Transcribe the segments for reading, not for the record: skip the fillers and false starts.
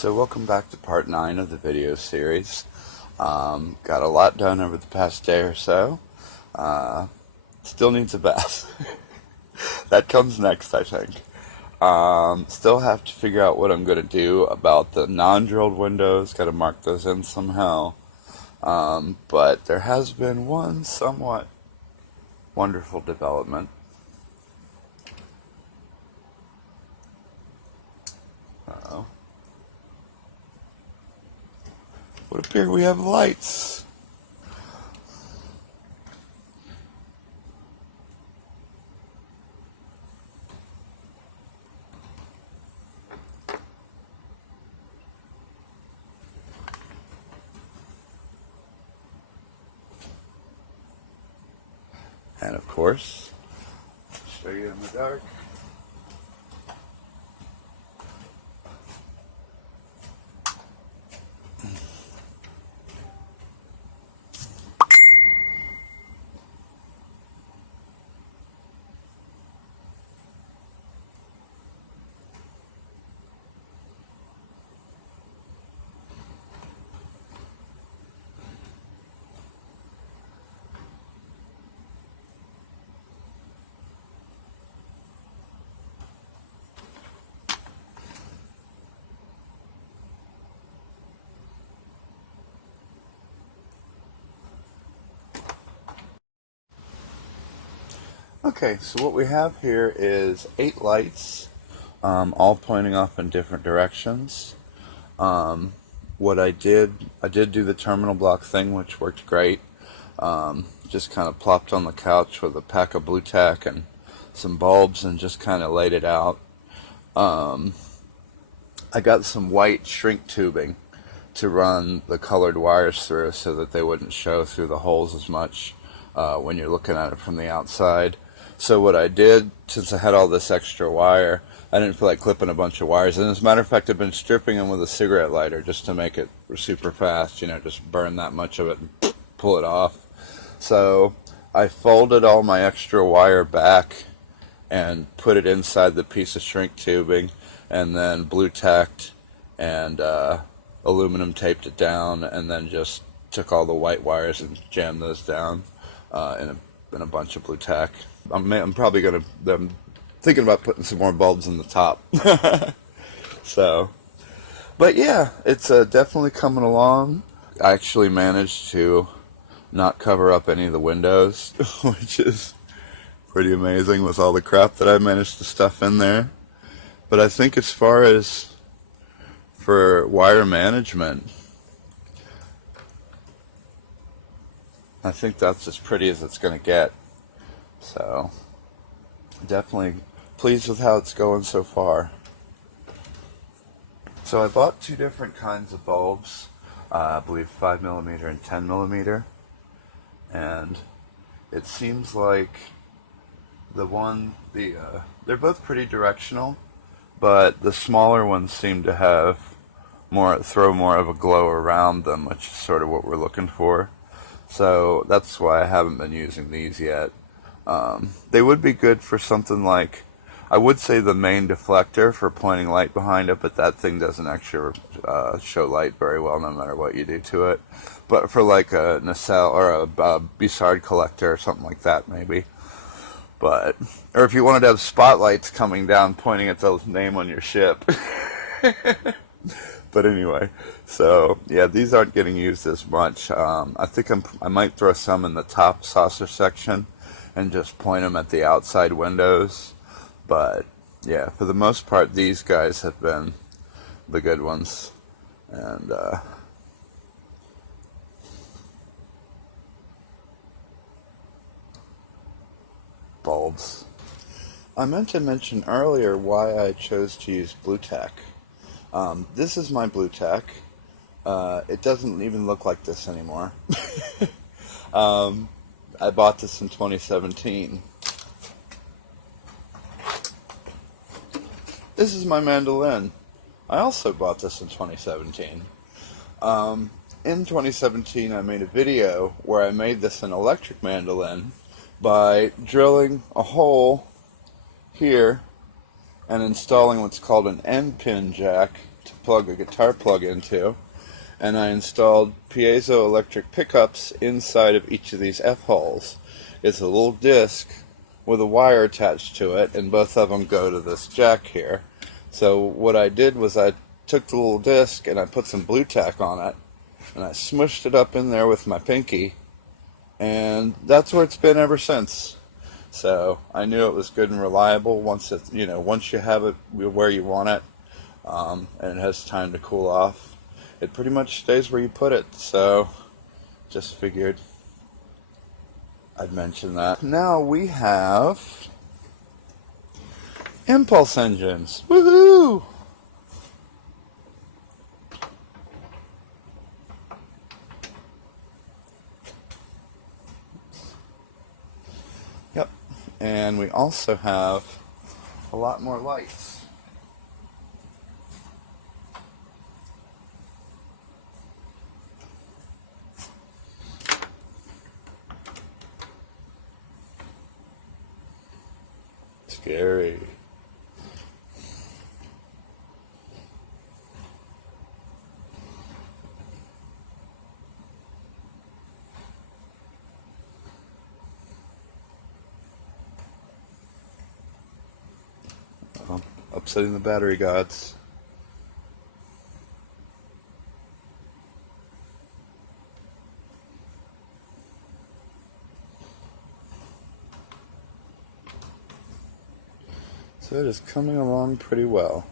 So welcome back to part 9 of the video series. Got a lot done over the past day or so. Still needs a bath. That comes next, I think. Still have to figure out what I'm going to do about the non-drilled windows. Got to mark those in somehow. But there has been one somewhat wonderful development. Uh-oh. Would appear we have lights. And of course, show you in the dark. Okay, so what we have here is 8 lights, all pointing off in different directions. What I did do the terminal block thing, which worked great. Just kind of plopped on the couch with a pack of blue tack and some bulbs and just kind of laid it out. I got some white shrink tubing to run the colored wires through so that they wouldn't show through the holes as much when you're looking at it from the outside. So what I did, since I had all this extra wire, I didn't feel like clipping a bunch of wires. And as a matter of fact, I've been stripping them with a cigarette lighter just to make it super fast, just burn that much of it and pull it off. So I folded all my extra wire back and put it inside the piece of shrink tubing, and then blue tacked and aluminum taped it down, and then just took all the white wires and jammed those down in a bunch of blue tack. I'm probably I'm thinking about putting some more bulbs in the top. So, but yeah, it's definitely coming along. I actually managed to not cover up any of the windows, which is pretty amazing with all the crap that I managed to stuff in there. But I think as far as for wire management, I think that's as pretty as it's going to get. So, definitely pleased with how it's going so far. So I bought 2 different kinds of bulbs, I believe 5mm and 10mm, and it seems like they're both pretty directional, but the smaller ones seem to have throw more of a glow around them, which is sort of what we're looking for. So that's why I haven't been using these yet. They would be good for something like, I would say the main deflector for pointing light behind it, but that thing doesn't actually show light very well no matter what you do to it. But for like a nacelle or a Bussard collector or something like that maybe. Or if you wanted to have spotlights coming down pointing at the name on your ship. But anyway, so yeah, these aren't getting used as much. I think I might throw some in the top saucer section and just point them at the outside windows. But yeah, for the most part, these guys have been the good ones. And bulbs. I meant to mention earlier why I chose to use blue tack. This is my blue tack. It doesn't even look like this anymore. I bought this in 2017. This is my mandolin. I also bought this in 2017. In 2017, I made a video where I made this an electric mandolin by drilling a hole here and installing what's called an end pin jack to plug a guitar plug into, and I installed piezoelectric pickups inside of each of these F-holes. It's a little disc with a wire attached to it, and both of them go to this jack here. So what I did was I took the little disc and I put some blue tack on it, and I smushed it up in there with my pinky, and that's where it's been ever since. So I knew it was good and reliable once once you have it where you want it, and it has time to cool off. It pretty much stays where you put it. So just figured I'd mention that. Now we have impulse engines. Woohoo! Yep. And we also have a lot more lights. Scary. Upsetting the battery gods. So it is coming along pretty well.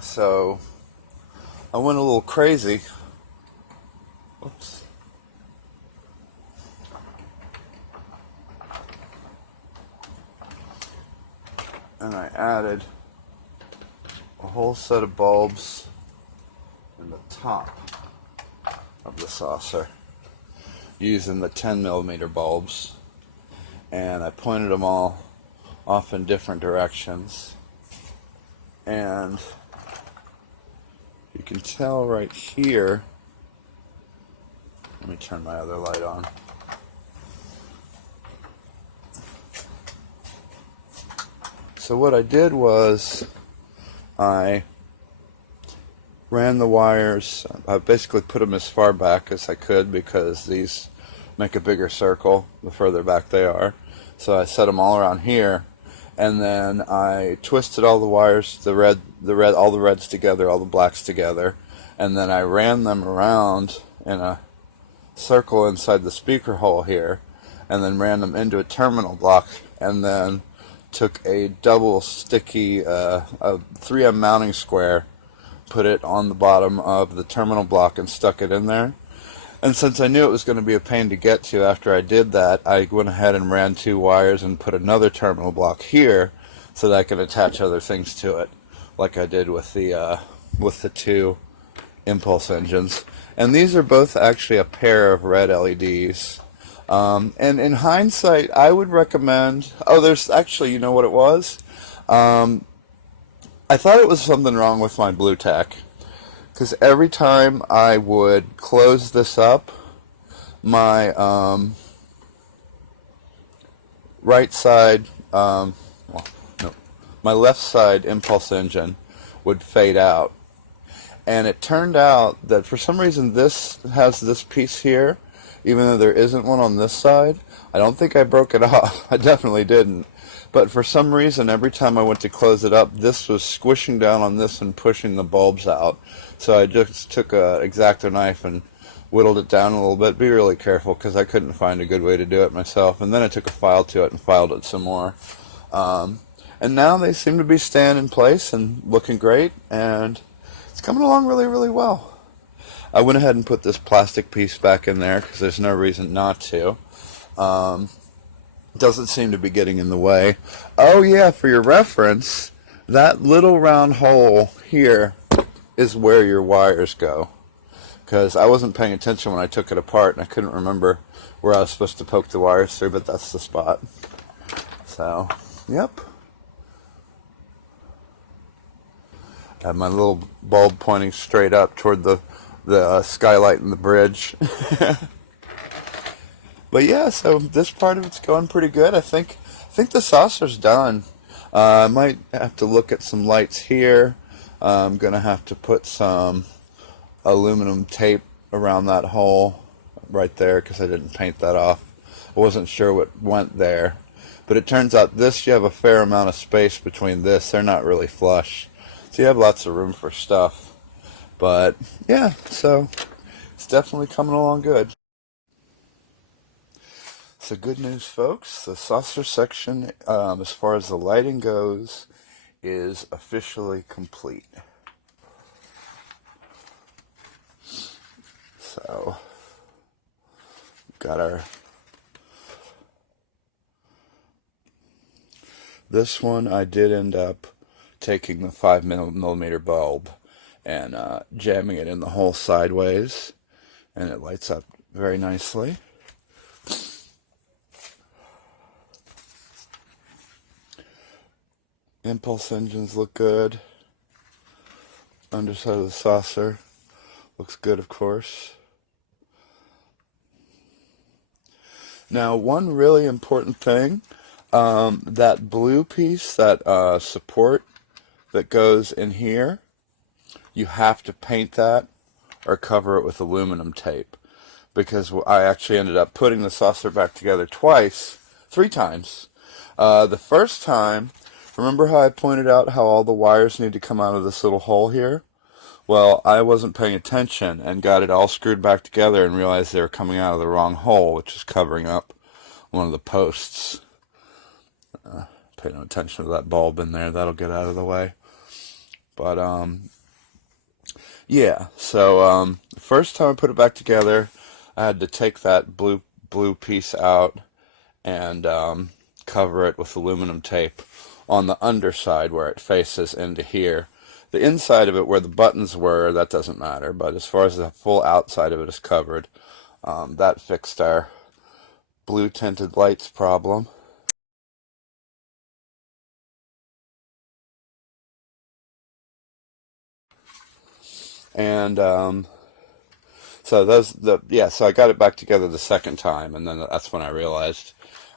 So I went a little crazy. Whoops. And I added a whole set of bulbs in the top of the saucer using the 10mm bulbs, and I pointed them all off in different directions, and you can tell right here. Let me turn my other light on. So what I did was I ran the wires, I basically put them as far back as I could because these make a bigger circle the further back they are. So I set them all around here, and then I twisted all the wires, all the reds together, all the blacks together, and then I ran them around in a circle inside the speaker hole here, and then ran them into a terminal block, and then took a double sticky a 3M mounting square, put it on the bottom of the terminal block and stuck it in there. And since I knew it was going to be a pain to get to after I did that, I went ahead and ran 2 wires and put another terminal block here so that I could attach other things to it, like I did with the 2 impulse engines. And these are both actually a pair of red LEDs. And in hindsight, I would recommend... Oh, there's actually, you know what it was? I thought it was something wrong with my blue tack, because every time I would close this up, my right side, my left side impulse engine would fade out. And it turned out that for some reason this has this piece here, even though there isn't one on this side. I don't think I broke it off. I definitely didn't. But for some reason, every time I went to close it up, this was squishing down on this and pushing the bulbs out. So I just took an X-Acto knife and whittled it down a little bit. Be really careful, because I couldn't find a good way to do it myself. And then I took a file to it and filed it some more. And now they seem to be staying in place and looking great, and it's coming along really, really well. I went ahead and put this plastic piece back in there because there's no reason not to. Doesn't seem to be getting in the way. Oh yeah, for your reference, that little round hole here is where your wires go. Because I wasn't paying attention when I took it apart, and I couldn't remember where I was supposed to poke the wires through, but that's the spot. So, yep. I have my little bulb pointing straight up toward the skylight and the bridge. But yeah, so this part of it's going pretty good. I think the saucer's done. I might have to look at some lights here. I'm going to have to put some aluminum tape around that hole right there because I didn't paint that off. I wasn't sure what went there. But it turns out this, you have a fair amount of space between this. They're not really flush. So you have lots of room for stuff. But yeah, so it's definitely coming along good. So good news, folks. The saucer section, as far as the lighting goes, is officially complete. So, got our... This one I did end up taking the 5mm bulb and jamming it in the hole sideways, and it lights up very nicely. Impulse engines look good. Underside of the saucer looks good, of course. Now, one really important thing, that blue piece, that support that goes in here, you have to paint that or cover it with aluminum tape, because I actually ended up putting the saucer back together three times. The first time, remember how I pointed out how all the wires need to come out of this little hole here? Well, I wasn't paying attention and got it all screwed back together and realized they were coming out of the wrong hole, which is covering up one of the posts. Pay no attention to that bulb in there. That'll get out of the way. But, yeah. So, the first time I put it back together, I had to take that blue piece out and cover it with aluminum tape on the underside where it faces into here. The inside of it, where the buttons were, that doesn't matter. But as far as the full outside of it is covered, that fixed our blue tinted lights problem. And so so I got it back together the second time, and then that's when I realized,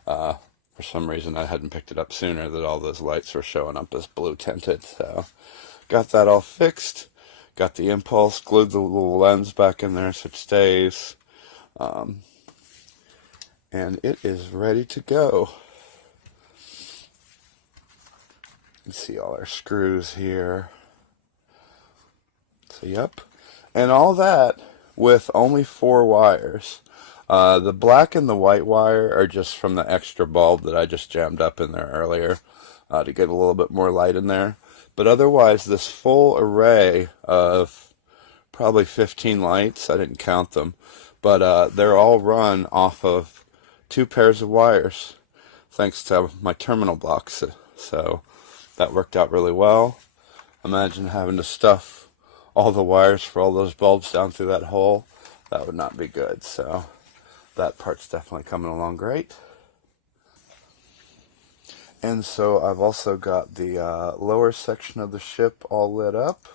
for some reason I hadn't picked it up sooner, that all those lights were showing up as blue tinted. So got that all fixed, got the impulse, glued the little lens back in there so it stays, and it is ready to go. You can see all our screws here. So yep, and all that with only 4 wires. The black and the white wire are just from the extra bulb that I just jammed up in there earlier to get a little bit more light in there. But otherwise, this full array of probably 15 lights, I didn't count them, but they're all run off of 2 pairs of wires, thanks to my terminal blocks. So that worked out really well. Imagine having to stuff all the wires for all those bulbs down through that hole. That would not be good. So that part's definitely coming along great. And so I've also got the lower section of the ship all lit up.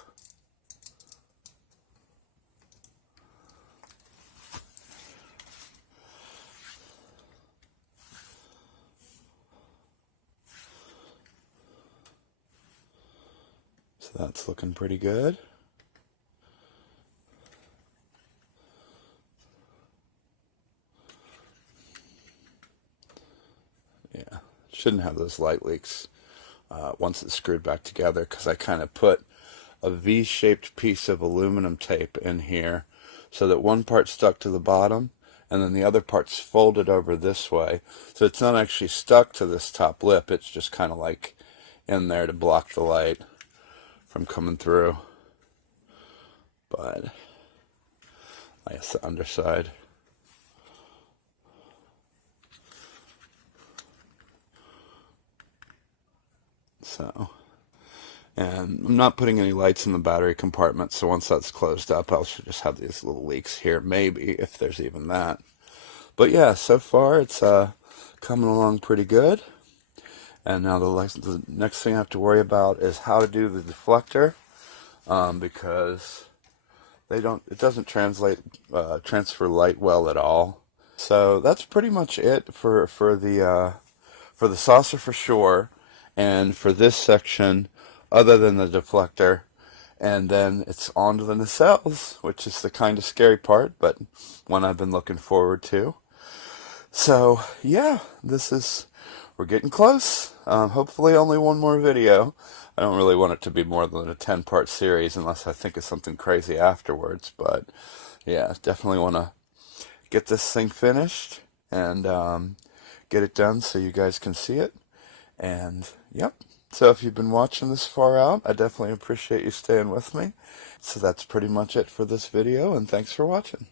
So that's looking pretty good. Yeah, shouldn't have those light leaks once it's screwed back together, because I kind of put a V-shaped piece of aluminum tape in here so that one part stuck to the bottom and then the other part's folded over this way. So it's not actually stuck to this top lip, it's just kind of like in there to block the light from coming through. But I guess the underside. So, and I'm not putting any lights in the battery compartment, so once that's closed up, I should just have these little leaks here, maybe, if there's even that. But yeah, so far it's coming along pretty good. And now the next thing I have to worry about is how to do the deflector, because it doesn't transfer light well at all. So that's pretty much it for the saucer for sure. And for this section, other than the deflector, and then it's on to the nacelles, which is the kind of scary part, but one I've been looking forward to. So yeah, we're getting close. Hopefully only one more video. I don't really want it to be more than a 10-part series unless I think of something crazy afterwards, but yeah, definitely want to get this thing finished and get it done so you guys can see it. And yep, so if you've been watching this far out, I definitely appreciate you staying with me. So that's pretty much it for this video, and thanks for watching.